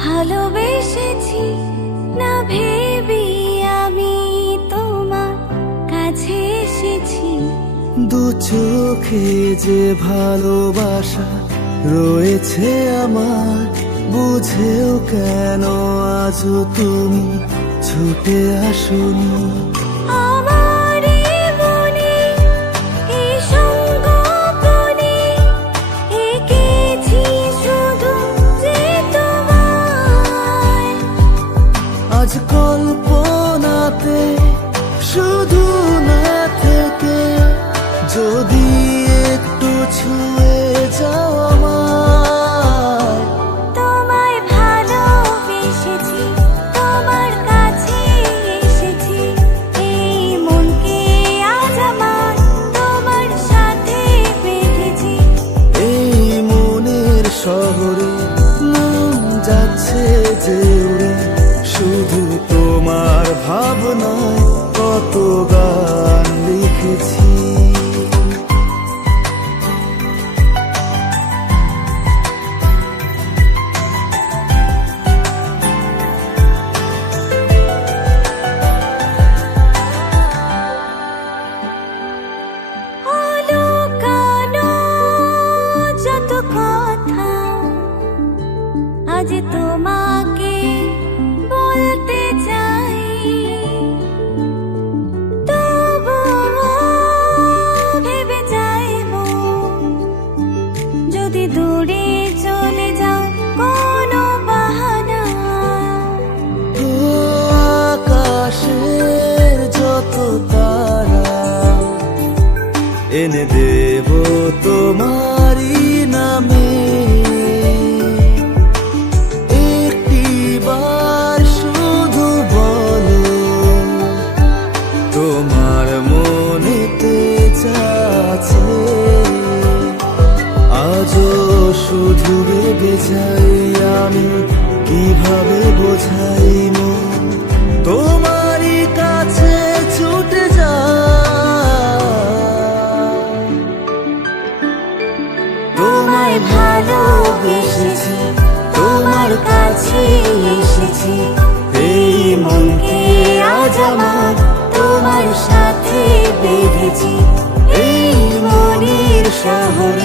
ভালোবেসেছি না ভেবি আমি তোমার কাছে এসেছি। দু চোখে যে ভালোবাসা রয়েছে আমার, বুঝেও কেন আজও তুমি ছুটে আসোনি। আমার এই মনে এই সংগোপনে এঁকেছি শুধু যে তোমায়। আজ কল্পনাতে শুধু না থেকে যদি একটু ছুঁয়ে যাও আমায়। তোমায় ভালোবেসেছি, তোমার কাছে এসেছি, এই মনকে আজ আমার তোমার সাথে বেঁধেছি। এই মনের শহরে মন যাচ্ছে যে উড়ে, শুধু তোমার ভাবনায় কত গান লিখেছি। অলুকানো যত কথা আজ তোমাকে বলতে চাই, তবুও ভেবে যাইব যদি দূরে চলে যাও কোনো বাহানা। ও আকাশের যত তারা এনে দেব তোমারই নামে, একটিবার শুধু বলো তোমার মনেতে যা আছে। আজও শুধু রেগে যাই আমি, কিভাবে বোঝাই মন তোমারই কাছে ছুটে যায়। তোমায় ভালোবেসেছি, তোমার কাছে এসেছি, এই মনকে আজ আমার তোমার সাথে বেঁধেছি। এই মনের শহরে